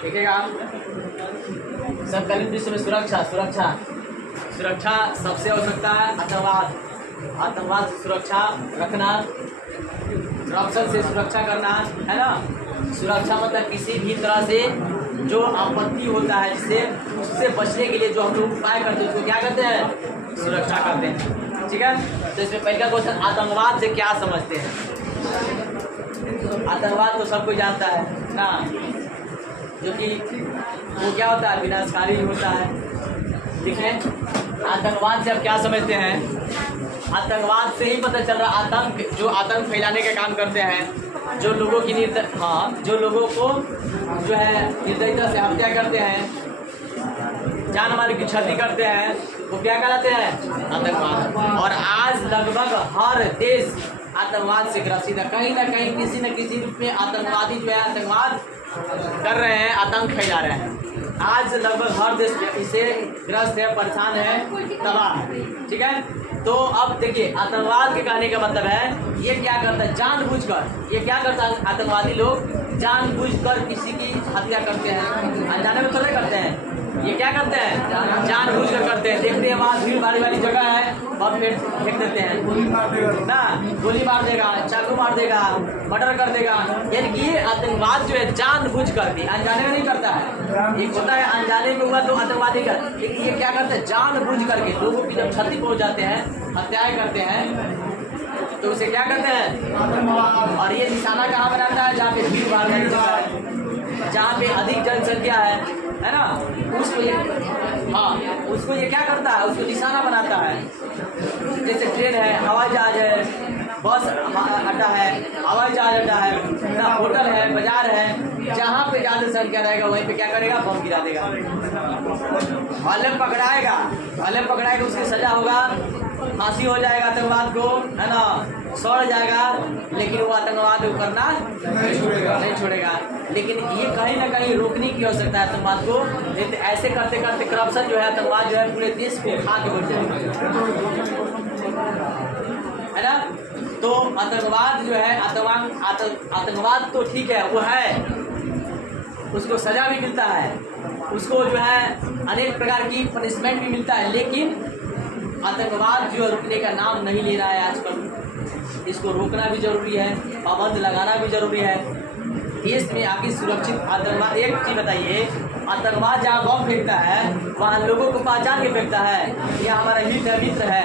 देखेगा समकालीन विश्व में सुरक्षा सबसे आवश्यकता है। आतंकवाद से सुरक्षा रखना, करप्शन से सुरक्षा करना, है ना। सुरक्षा मतलब किसी भी तरह से जो आपत्ति होता है जिससे उससे बचने के लिए जो हम लोग उपाय करते हैं उसको क्या करते हैं, सुरक्षा करते हैं। ठीक है, तो इसमें पहला क्वेश्चन, आतंकवाद से क्या समझते हैं। आतंकवाद तो सब कोई जानता है ना, जो कि वो क्या होता है, विनाशकारी होता है। ठीक है, आतंकवाद से आप क्या समझते हैं। आतंकवाद से ही पता चल रहा, आतंक फैलाने का काम करते हैं, जो लोगों की जो लोगों को जो है निर्दयता से हत्या करते हैं, जान माल की क्षति करते हैं, वो क्या कहलाते हैं, आतंकवाद। और आज लगभग हर देश आतंकवाद से ग्रसित है, कहीं ना कहीं किसी न किसी रूप में आतंकवादी जो है आतंकवाद कर रहे हैं, आतंक फैला रहे हैं। आज लगभग हर देश इससे ग्रस्त है, परेशान है, तबाह है। ठीक है, तो अब देखिए आतंकवाद के कहने का मतलब है ये क्या करता है, जानबूझकर ये क्या करता है, आतंकवादी लोग जानबूझकर किसी की हत्या करते हैं, अनजाने में थोड़े करते हैं, ये क्या करते हैं, जानबूझकर करते हैं। देखते हैं वहाँ भीड़ भाड़ी वाली जगह है और फिर फेंक देते हैं ना, गोली मार देगा, चाकू मार देगा, मर्डर कर देगा। यानी कि ये आतंकवाद जो है जानबूझकर भी, अनजाने में नहीं करता है। एक होता है अनजाने में हुआ तो आतंकवादी का, लेकिन ये क्या करते हैं, जानबूझ करके लोगों की जब क्षति पहुँच जाते हैं, हत्याएं करते हैं, तो उसे क्या करते हैं। और ये निशाना कहाँ बनाता है, जहाँ पे भीड़ भाड़ वाली जगह है, जहाँ पे अधिक जनसंख्या है ना, उसको ये क्या करता है, उसको निशाना बनाता है। जैसे ट्रेन है, हवाई जहाज है, बस अड्डा है, हवाई जहाज अड्डा है ना, होटल है, बाजार है, जहाँ पे ज़्यादा संख्या रहेगा वहीं पे क्या करेगा, बम गिरा देगा। वाले पकड़ाएगा, उसकी सजा होगा, फांसी हो जाएगा आतंकवाद को, है ना, सड़ जाएगा, लेकिन वो आतंकवाद को करना नहीं छोड़ेगा। लेकिन ये कहीं ना कहीं रोकने की आवश्यकता है आतंकवाद को, नहीं तो ऐसे करते करते करप्शन जो है, आतंकवाद जो है पूरे देश को खा के बढ़ जाएगा, है ना। तो आतंकवाद जो है, आतंकवाद तो ठीक है, वो है, उसको सजा भी मिलता है, उसको जो है अनेक प्रकार की पनिशमेंट भी मिलता है, लेकिन आतंकवाद जो रुकने का नाम नहीं ले रहा है आजकल। इसको रोकना भी जरूरी है, पाबंद लगाना भी जरूरी है। देश में आगे सुरक्षित आतंकवाद, एक चीज बताइए, आतंकवाद जहाँ बम फेंकता है वहाँ लोगों को पहचान के फेंकता है, यह हमारा मित्र है,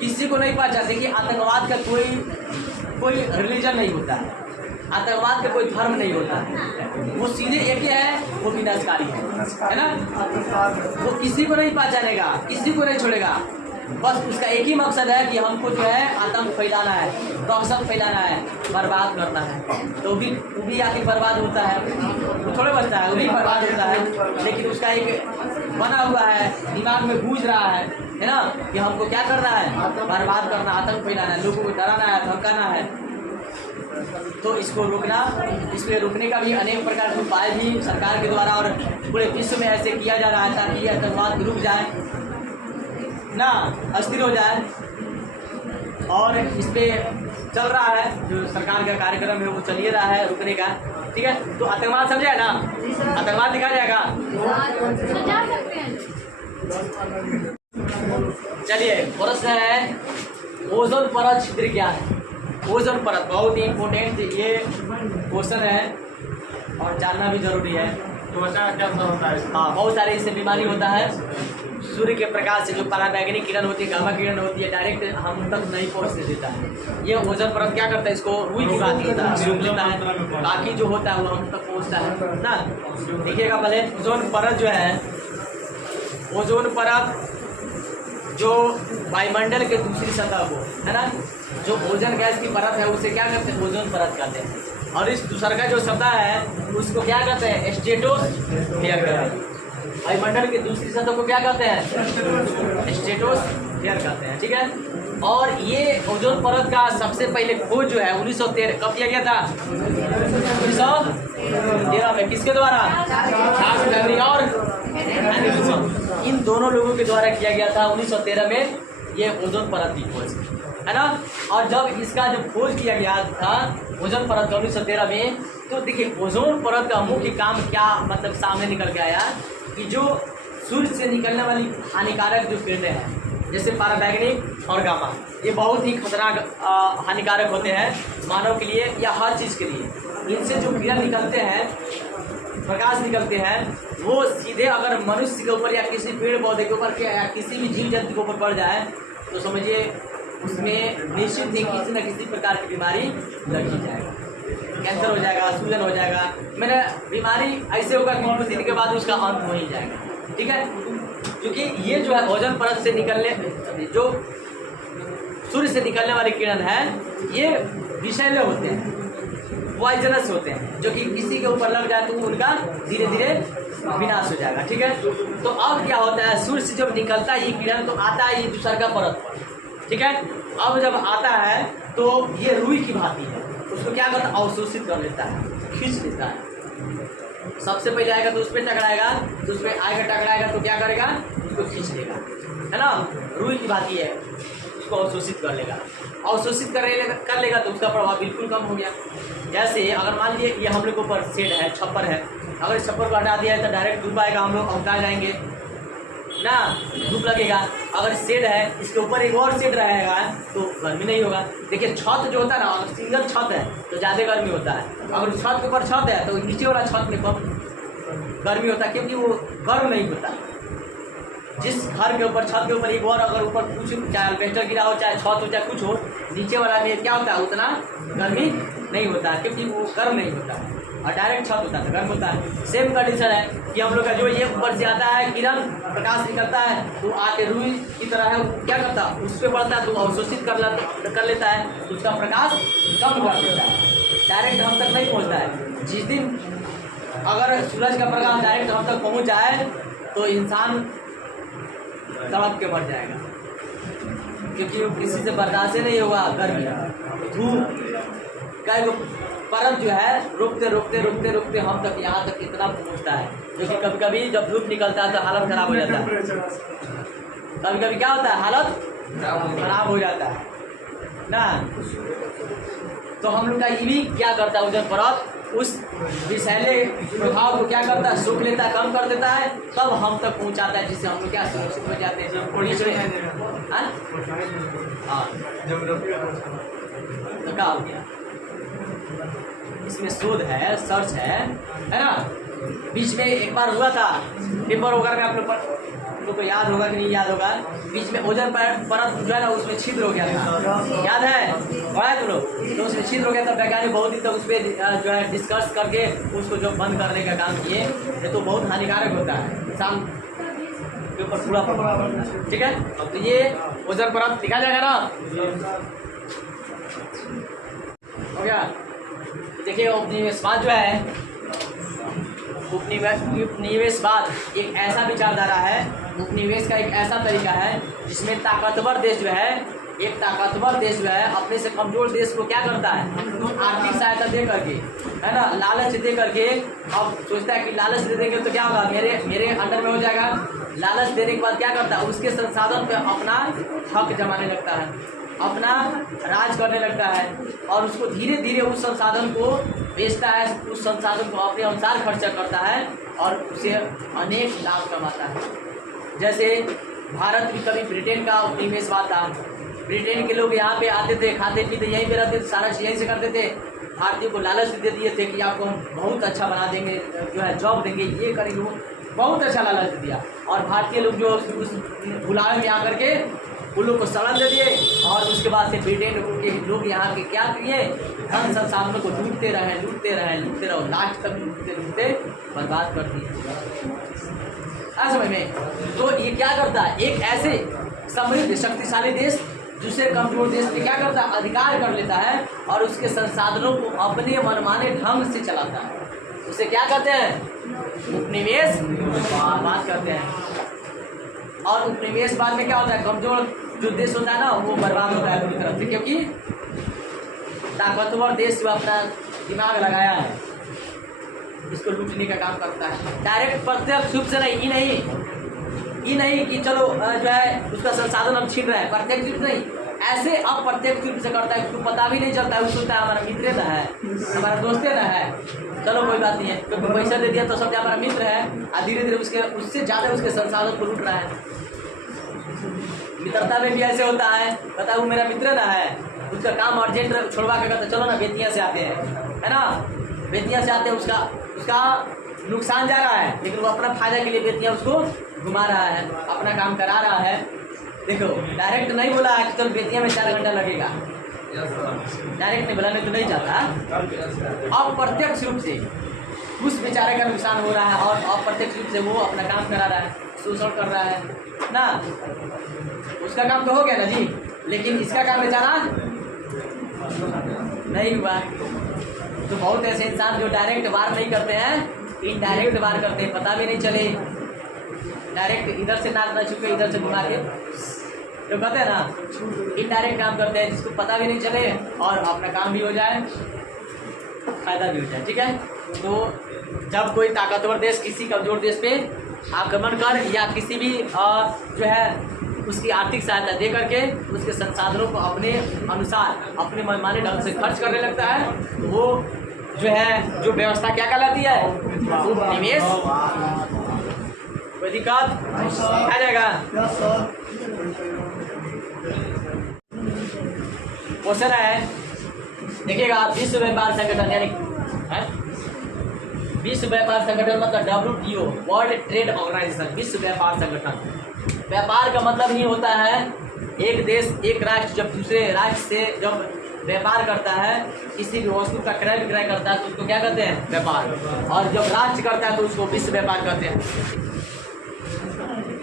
किसी को नहीं पहचान। देखिए आतंकवाद का कोई रिलीजन नहीं होता है, आतंकवाद का कोई धर्म नहीं होता है, वो सीधे एक ही है, वो विनाशकारी है ना। वो किसी को नहीं पहचानेगा, किसी को नहीं छोड़ेगा, बस उसका एक ही मकसद है कि हमको जो है आतंक फैलाना है, दहशत फैलाना है, बर्बाद करना है। तो वो भी आखिर बर्बाद होता है, वो थोड़े बचता है, वो भी बर्बाद होता है, लेकिन उसका एक बना हुआ है, दिमाग में गूंज रहा है ना, कि हमको क्या करना है, बर्बाद करना, आतंक फैलाना है, लोगों को डराना है, धमकाना है। तो इसको रोकने का भी अनेक प्रकार के उपाय भी सरकार के द्वारा और पूरे विश्व में ऐसे किया जा रहा है, ताकि आतंकवाद रुक जाए ना, अस्थिर हो जाए। और इस पे चल रहा है, जो सरकार का कार्यक्रम है वो चल ही रहा है रुकने का। ठीक है, तो आतंकवाद समझा है ना, आतंकवाद दिखा जाएगा। चलिए, प्रश्न है ओजोन परत छिद्र क्या है। ओजोन परत बहुत ही इम्पोर्टेंट ये क्वेश्चन है और जानना भी जरूरी है। त्वचा क्या होता है? हाँ, बहुत सारे इससे बीमारी होता है। सूर्य के प्रकाश से जो पराबैंगनी किरण होती है, गामा किरण होती है, डायरेक्ट हम तक नहीं पहुँचने देता है। ये ओजोन परत क्या करता है, इसको रुई की बात होता है, सूख लेता है, बाकी जो होता है वो हम तक पहुँचता है ना। देखिएगा पहले, ओजोन परत जो है, ओजोन परत जो वायुमंडल के दूसरी सतह को, है ना, जो ओजोन गैस की परत है उसे क्या कहते हैं, ओजोन परत कहते हैं। और इस दूसरा का जो सतह है उसको क्या कहते हैं, स्ट्रेटोस्फीयर कहते हैं। वायुमंडल की दूसरी सतह को क्या कहते हैं, स्ट्रेटोस्फीयर कहते हैं। ठीक है, और ये ओजोन परत का सबसे पहले खोज जो है 1913 कब किया गया था, 1913 में। किसके द्वारा, चार्ल्स फैबरी और इन दोनों लोगों के द्वारा किया गया था 1913 में ये ओजोन परत की खोज। है ना। और जब इसका जब खोज किया गया था ओजोन परत 1913 में, तो देखिए ओजोन परत का मुख्य काम क्या मतलब सामने निकल के आया कि जो सूर्य से निकलने वाली हानिकारक जो किरणें हैं जैसे पराबैंगनी और गामा, ये बहुत ही खतरनाक हानिकारक होते हैं मानव के लिए या हर चीज़ के लिए। इनसे जो किरण निकलते हैं, प्रकाश निकलते हैं, वो सीधे अगर मनुष्य के ऊपर या किसी पेड़ पौधे के ऊपर या किसी भी जीव जंतु के ऊपर पड़ जाए तो समझिए उसमें निश्चित ही किसी न किसी प्रकार की बीमारी लग ही जाएगा, कैंसर हो जाएगा, सूजन हो जाएगा, मैंने बीमारी ऐसे होगा कि कुछ दिन के बाद उसका अंत हो ही जाएगा। ठीक है, क्योंकि ये जो है ओजोन परत से निकलने, जो सूर्य से निकलने वाली किरण है, ये विषैले होते हैं, पॉइजनस होते हैं, जो कि किसी के ऊपर लग जाए तो उनका धीरे धीरे विनाश हो जाएगा। ठीक है, तो अब क्या होता है, सूर्य से जब निकलता है ये किरण तो आता है ये दूसरा का परत पर। ठीक है, अब जब आता है तो ये रुई की भांति है, उसको क्या करता है, अवशोषित कर लेता है, खींच लेता है। सबसे पहले आएगा तो उस पर टकराएगा, तो उस पर आएगा टकराएगा तो क्या करेगा, उसको खींच लेगा, है ना, रुई की भांति है, उसको अवशोषित कर लेगा। अवशोषित कर लेगा तो उसका प्रभाव बिल्कुल कम हो गया। जैसे अगर मान लीजिए ये हम लोग के ऊपर शेड है, छप्पर है, अगर इस छप्पर को हटा दिया है तो डायरेक्ट धूप आएगा, हम लोग अवका जाएंगे ना, धूप लगेगा। अगर शेड है, इसके ऊपर एक और शेड रहेगा तो गर्मी नहीं होगा। देखिए छत जो होता है ना, अगर सिंगल छत है तो ज़्यादा गर्मी होता है, अगर छत के ऊपर छत है तो नीचे वाला छत में कम गर्मी होता है, क्योंकि वो गर्म नहीं होता। जिस घर के ऊपर, छत के ऊपर एक और अगर ऊपर कुछ चाहे अल्बेस्टर गिरा हो, चाहे छत हो, चाहे कुछ हो, नीचे वाला में क्या होता है, उतना गर्मी नहीं होता है, क्योंकि वो गर्म नहीं होता है, और डायरेक्ट छत होता है गर्म होता है। सेम कंडीशन है कि हम लोग का जो ये ऊपर से आता है किरण, प्रकाश निकलता है तो आके रुई की तरह है, वो क्या करता है, उस पर पड़ता है तो अवशोषित कर लेता है, तो उसका प्रकाश कम कर देता है, डायरेक्ट हम तक नहीं पहुँचता है। जिस दिन अगर सूरज का प्रकाश डायरेक्ट हम तक पहुँच जाए तो इंसान तड़प के मर जाएगा, क्योंकि वो किसी से बर्दाश्त नहीं होगा गर्मी, धूप का एक परत जो है रुकते रुकते रुकते रुकते हम तक यहाँ तक इतना पहुँचता है, जो कि कभी कभी जब धूप निकलता है तो हालत खराब हो जाता है। कभी कभी क्या होता है, हालत खराब हो जाता है ना। तो हम लोग का ये भी क्या करता है, ओजोन परत उस विषैले प्रभाव को क्या करता है, सूख लेता है, कम कर देता है, तब हम तक पहुंचाता है, जिससे हम लोग क्या सुरक्षित हो जाते हैं। हाँ, तो क्या हो गया, इसमें शोध है, सर्च है ना। बीच में एक बार हुआ था पेपर वगैरह में, आप लोग को याद होगा कि नहीं याद होगा, बीच में ओजोन परत जो है ना उसमें छिद्र हो गया था, याद है, पढ़ा तुम लोग, तो उसमें छिद्र हो गया था। वैज्ञानिक बहुत दिन तक उस पर जो है डिस्कस करके उसको जो बंद करने का काम किए, ये तो बहुत हानिकारक होता है, शाम के ऊपर पूरा प्रभाव पड़ता है। ठीक है, अब तो ये ओजोन परत दिखा जाएगा ना, हो गया। देखिए उपनिवेशवाद जो है, उपनिवेशवाद एक ऐसा विचारधारा है, उपनिवेश का एक ऐसा तरीका है जिसमें ताकतवर देश जो है, एक ताकतवर देश जो है अपने से कमजोर देश को क्या करता है, आर्थिक सहायता दे करके, है ना, लालच दे करके, अब सोचता है कि लालच दे देंगे तो क्या होगा, मेरे अंडर में हो जाएगा। लालच देने के बाद क्या करता है, उसके संसाधन पे अपना हक जमाने लगता है, अपना राज करने लगता है, और उसको धीरे धीरे उस संसाधन को बेचता है, उस संसाधन को अपने अनुसार खर्चा करता है और उसे अनेक लाभ कमाता है। जैसे भारत भी कभी ब्रिटेन का उपनिवेशवाद था, ब्रिटेन के लोग यहाँ पे आते थे, खाते पीते यहीं पे रहते थे, सारा चीज़ यहीं से करते थे। भारतीय को लालच दे दिए थे कि आपको हम बहुत अच्छा बना देंगे, जो है जॉब देंगे, ये करेंगे, वो बहुत अच्छा लालच दिया, और भारतीय लोग जो उस बुलावे में आकर के उन लोग को सड़न दे दिए, और उसके बाद से ब्रिटेन के लोग यहाँ के क्या किए, धन संसाधनों को लूटते रहे, लास्ट तक लूटते बर्बाद कर दिए। समझ में, तो ये क्या करता है, एक ऐसे समृद्ध शक्तिशाली देश दूसरे कमजोर देश पे क्या करता है, अधिकार कर लेता है और उसके संसाधनों को अपने मनमाने ढंग से चलाता है, उसे क्या कहते हैं, उपनिवेशवाद कहते हैं। और उपनिवेशवाद में क्या होता है, कमजोर जो देश होता है ना वो बर्बाद होता है पूरी तरफ से, क्योंकि ताकतवर देश जो अपना दिमाग लगाया है इसको लूटने का काम करता है, डायरेक्ट प्रत्यक्ष रूप से नहीं, ये नहीं कि चलो जो है उसका संसाधन हम छीन रहे हैं, प्रत्यक्ष रूप नहीं, ऐसे अप्रत्यक्ष रूप से करता है, उसको पता भी नहीं चलता है, उसको सोचता है हमारा मित्र ना है, हमारा दोस्ते ना है, चलो कोई बात नहीं है, क्योंकि पैसा दे दिया तो समझे हमारा मित्र है, और धीरे धीरे उससे ज़्यादा उसके संसाधन को लूट रहा है। मित्रता में भी ऐसे होता है, पता वो मेरा मित्र ना है, उसका काम अर्जेंट छोड़वा के कहता चलो ना बेतिया से आते हैं, है ना, बेतिया से आते हैं, उसका नुकसान जा रहा है, लेकिन वो अपना फायदा के लिए बेतिया उसको घुमा रहा है, अपना काम करा रहा है। देखो डायरेक्ट नहीं बोला है कि चल बेतिया में 4 घंटा लगेगा, डायरेक्ट नहीं बोला, नहीं तो नहीं जाता। अप्रत्यक्ष रूप से उस बेचारे का नुकसान हो रहा है और अप्रत्यक्ष रूप से वो अपना काम करा रहा है, शोषण कर रहा है ना। उसका काम तो हो गया ना जी, लेकिन इसका काम बेचारा नहीं हुआ। तो बहुत ऐसे इंसान जो डायरेक्ट वार नहीं करते हैं, इनडायरेक्ट वार करते हैं, पता भी नहीं चले, डायरेक्ट इधर से नाक ना छुपे इधर से घुमा के, तो कहते हैं ना इनडायरेक्ट काम करते हैं, जिसको पता भी नहीं चले और अपना काम भी हो जाए, फायदा भी हो जाए। ठीक है, तो जब कोई ताकतवर देश किसी कमजोर देश पे आक्रमण कर या किसी भी जो है उसकी आर्थिक सहायता दे करके उसके संसाधनों को अपने अनुसार अपने मनमाने ढंग से खर्च करने लगता है, तो वो जो है जो व्यवस्था क्या कहलाती है, निवेश। कोई दिक्कत आ जाएगा। क्वेश्चन है, देखिएगा, विश्व व्यापार संगठन यानी विश्व व्यापार संगठन मतलब WTO, वर्ल्ड ट्रेड ऑर्गेनाइजेशन, विश्व व्यापार संगठन। व्यापार का मतलब ही होता है एक देश एक राष्ट्र जब दूसरे राष्ट्र से जब व्यापार करता है, किसी भी वस्तु का क्रय विक्रय करता है तो उसको क्या कहते हैं, व्यापार। और जब राष्ट्र करता है तो उसको विश्व व्यापार कहते हैं।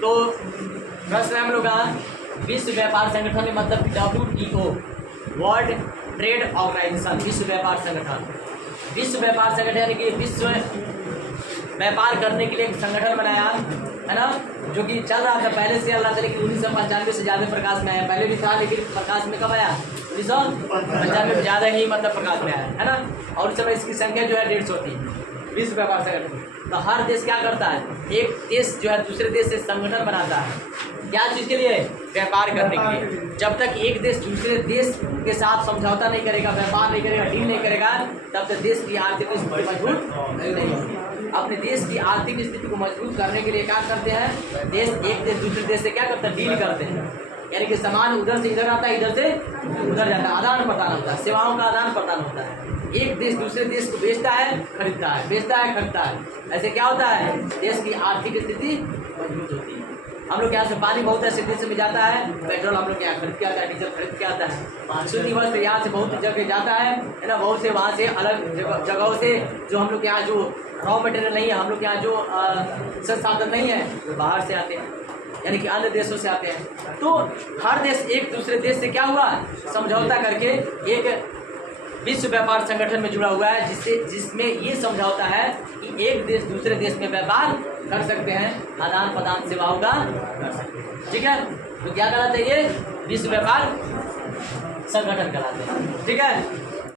तो प्रश्न हम लोग का विश्व व्यापार संगठन में मतलब WTO, वर्ल्ड ट्रेड ऑर्गेनाइजेशन, विश्व व्यापार संगठन। विश्व व्यापार संगठन यानी कि विश्व व्यापार करने के लिए एक संगठन बनाया है ना, जो कि चल रहा था पहले से, चल रहा था, लेकिन 1995 से ज़्यादा प्रकाश में आया। पहले भी था लेकिन प्रकाश में कब आया, 1995 में ज़्यादा ही मतलब प्रकाश में आया, है ना। और उस समय इसकी संख्या जो है 150 थी। विश्व व्यापार संगठन तो हर देश क्या करता है, एक देश जो है दूसरे देश से संगठन बनाता है, क्या चीज़ के लिए, व्यापार करने के लिए। जब तक एक देश दूसरे देश के साथ समझौता नहीं करेगा, व्यापार नहीं करेगा, डील नहीं करेगा, तब तक देश की आर्थिक स्थिति मजबूत नहीं होगी। अपने देश की आर्थिक स्थिति को मजबूत करने के लिए क्या करते हैं, देश एक देश दूसरे देश से क्या करते हैं, डील करते हैं। यानी कि सामान उधर से इधर आता है, इधर से उधर जाता है, आदान प्रदान होता है, सेवाओं का आदान प्रदान होता है। एक देश दूसरे देश को बेचता है, खरीदता है, बेचता है, खरीदता है। ऐसे क्या होता है, देश की आर्थिक स्थिति मजबूत होती है। हम लोग के यहाँ से पानी बहुत ऐसे देश में जाता है, पेट्रोल हम लोग के यहाँ खरीद के आता है, डीजल खरीद के आता है, शुद्ध वस्त्र यहाँ से बहुत जगह जाता है ना, बहुत से वहाँ से अलग जगहों से जो हम लोग के यहाँ जो रॉ मटेरियल नहीं है, हम लोग के यहाँ जो संसाधन नहीं है, वो बाहर से आते हैं, यानी कि अन्य देशों से आते हैं। तो हर देश एक दूसरे देश से क्या हुआ, समझौता करके एक विश्व व्यापार संगठन में जुड़ा हुआ है, जिसमें ये समझौता है कि एक देश दूसरे देश में व्यापार कर सकते हैं, आदान प्रदान सेवाओं का कर सकते हैं। ठीक है, तो क्या कहलाते हैं, ये विश्व व्यापार संगठन कहलाते हैं। ठीक है।